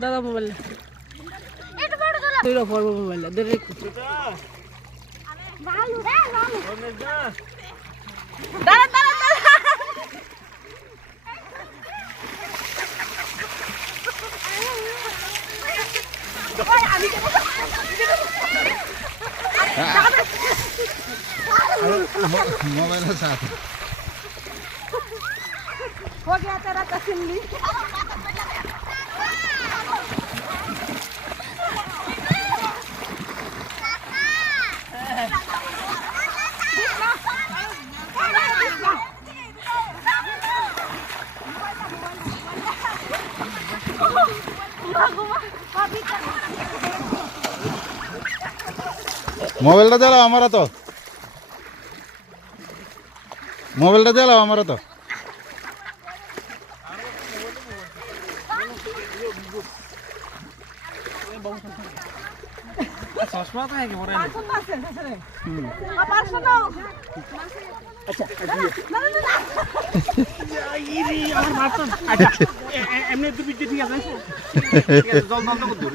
দাদা মোবাইল দুইটা পড়ব মোবাইল ধরে দাঁড়া দাঁড়া मोबाइल है साथ हो गया तेरा तसल्ली मोबाइल दे लो हमारा तो मोबाइल दे लो हमारा तो चश्मा तो है कि मोरे अच्छा ये আমার মারতো আচ্ছা এমনি তো বিদ্যুৎ ঠিক আছে জল জল তো দূর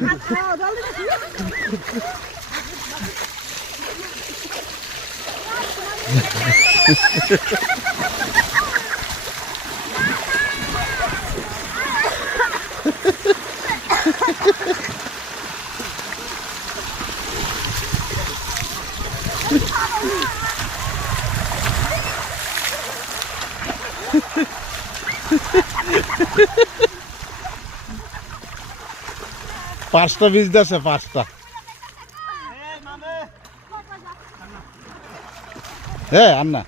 पाँचटा बीज दस है पाँचटा है अन्ना